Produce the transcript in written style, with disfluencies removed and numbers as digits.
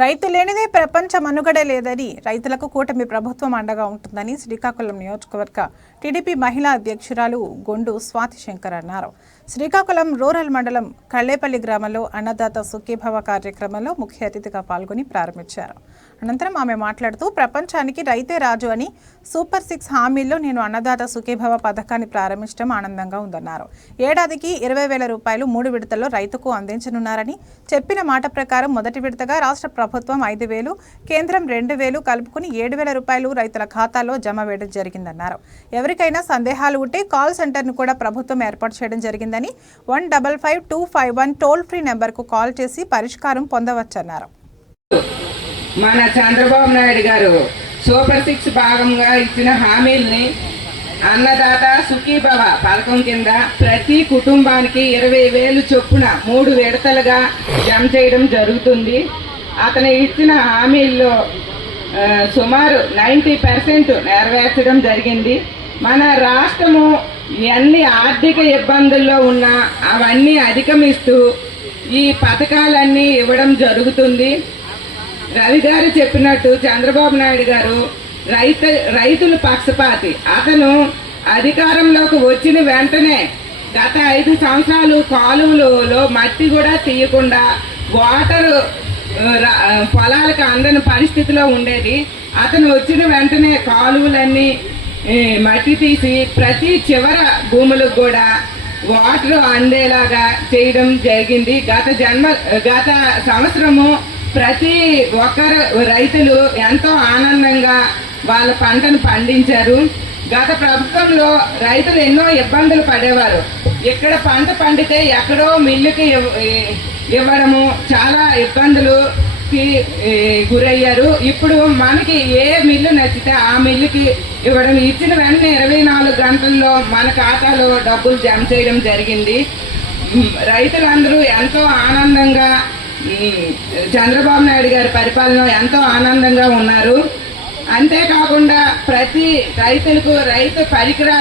రైతు లేనిదే ప్రపంచ మనుగడే లేదని రైతులకు కూటమి ప్రభుత్వం అండగా ఉంటుందని శ్రీకాకుళం నియోజకవర్గ టీడీపీ మహిళా అధ్యక్షురాలు గొండు స్వాతి శంకర్ అన్నారు. శ్రీకాకుళం రూరల్ మండలం కళ్లేపల్లి గ్రామంలో అన్నదాత సుఖీభవ కార్యక్రమంలో ముఖ్య అతిథిగా పాల్గొని ప్రారంభించారు. అనంతరం ఆమె మాట్లాడుతూ ప్రపంచానికి రైతే రాజు అని సూపర్ 6 హామీల్లో నేను అన్నదాత సుఖీభవ పథకాన్ని ప్రారంభించడం ఆనందంగా ఉందన్నారు. ఏడాదికి 20,000 రూపాయలు 3 విడతల్లో రైతుకు అందించనున్నారని చెప్పిన మాట ప్రకారం మొదటి విడతగా రాష్ట్ర ప్రభుత్వం 5,000, కేంద్రం 2,000 కలుపుకుని 7,000 రూపాయలు రైతుల ఖాతాలో జమ వేయడం జరిగిందన్నారు. ఎవరికైనా సందేహాలు ఉంటే కాల్ సెంటర్ను కూడా ప్రభుత్వం ఏర్పాటు చేయడం జరిగిందని 1555251 టోల్ ఫ్రీ నెంబర్కు కాల్ చేసి పరిష్కారం పొందవచ్చన్నారు. మన చంద్రబాబు నాయుడు గారు సూపర్ 6 భాగంగా ఇచ్చిన హామీల్ని అన్నదాత సుఖీభవ పథకం కింద ప్రతి కుటుంబానికి 20,000 చొప్పున 3 విడతలుగా జమ చేయడం జరుగుతుంది. అతను ఇచ్చిన హామీల్లో సుమారు 90% నెరవేర్చడం జరిగింది. మన రాష్ట్రము ఎన్ని ఆర్థిక ఇబ్బందుల్లో ఉన్నా అవన్నీ అధిగమిస్తూ ఈ పథకాలన్నీ ఇవ్వడం జరుగుతుంది. రవి గారు చెప్పినట్టు చంద్రబాబు నాయుడు గారు రైతుల పక్షపాతి. అతను అధికారంలోకి వచ్చిన వెంటనే గత 5 సంవత్సరాలు కాలువలలో మట్టి కూడా తీయకుండా వాటర్ పొలాలకు అందని పరిస్థితిలో ఉండేది. అతను వచ్చిన వెంటనే కాలువలన్నీ మట్టి తీసి ప్రతి చివర భూములకు కూడా వాటర్ అందేలాగా చేయడం జరిగింది. గత సంవత్సరము ప్రతి ఒక్కరు రైతులు ఎంతో ఆనందంగా వాళ్ళ పంటను పండించారు. గత ప్రభుత్వంలో రైతులు ఎన్నో ఇబ్బందులు పడేవారు. ఇక్కడ పంట పండితే ఎక్కడో మిల్లుకి ఇవ్వడము చాలా ఇబ్బందులుకి గురయ్యారు. ఇప్పుడు మనకి ఏ మిల్లు నచ్చితే ఆ మిల్లుకి ఇవ్వడం, ఇచ్చిన వెంటనే 24 గంటల్లో మన ఖాతాలో డబ్బులు జమ చేయడం జరిగింది. రైతులందరూ ఎంతో ఆనందంగా చంద్రబాబు నాయుడు గారి పరిపాలన ఎంతో ఆనందంగా ఉన్నారు. అంతేకాకుండా ప్రతి రైతులకు రైతు పరికరాలు